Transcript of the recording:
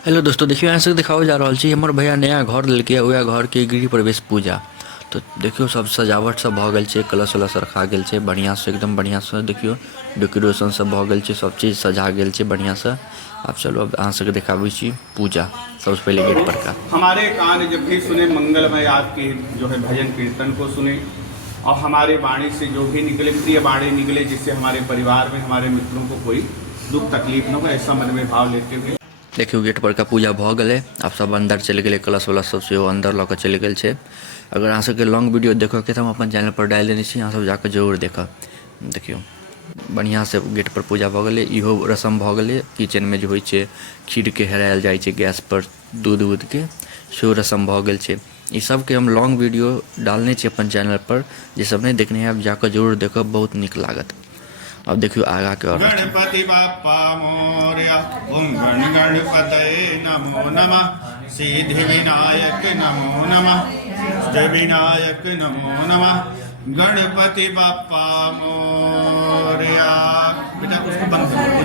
Hello दोस्तों, देखियो यहाँ से दिखाओ जा रहा छी हमर भैया नया घर लेके उहे घर के गृह प्रवेश पूजा। तो देखियो सब सजावट सब भ गेल छै, कलश उलश रखा गेल छै बढ़िया से, एकदम बढ़िया से देखियो डेकोरेशन सब भ गेल छै, सब चीज सजा गेल छै बढ़िया से। अब चलो अब अहाँ सबके दिखाबै छी पूजा सबसे पहले गेट पर का। हमारे कान जब भी सुने मंगलमय आपके जो है भजन कीर्तन को सुने, और हमारे वाणी से जो भी निकले प्रिय वाणी निकले, जिससे हमारे परिवार में हमारे मित्रों को कोई दुख तकलीफ न हो, ऐसा मन में भाव लेते हुए देखियो गेट पर का पूजा भ गेलै। अब सब अंदर चल गेलै, कलश उलश सब सेहो अंदर लऽ के चल गेल छै। अगर अहाँ सबके लॉन्ग वीडियो देखो के तो हम अपन चैनल पर डाल देने छी, अहाँ सब जाके जरूर देखब। देखियो बढ़िया से गेट पर पूजा भ गेलै। इहो रस्म भ गेलै किचन में जे होइ छै खीर के हेरायल जाइ छै गैस पर दूध उध के, सेहो रस्म भ गेल छै। ई सब के हम लॉन्ग वीडियो डालने छी अपन चैनल पर, जे सब नहीं देखने हैं आप जाके जरूर देखब, बहुत निक लागत। अब देखियो आगा के और गणपति बाप्पा मोरया, ओम गण गणपतये नमो नमः, सिद्धि विनायक नमो नमः, अष्ट विनायक नमो नमः, गणपति बाप्पा मोरया।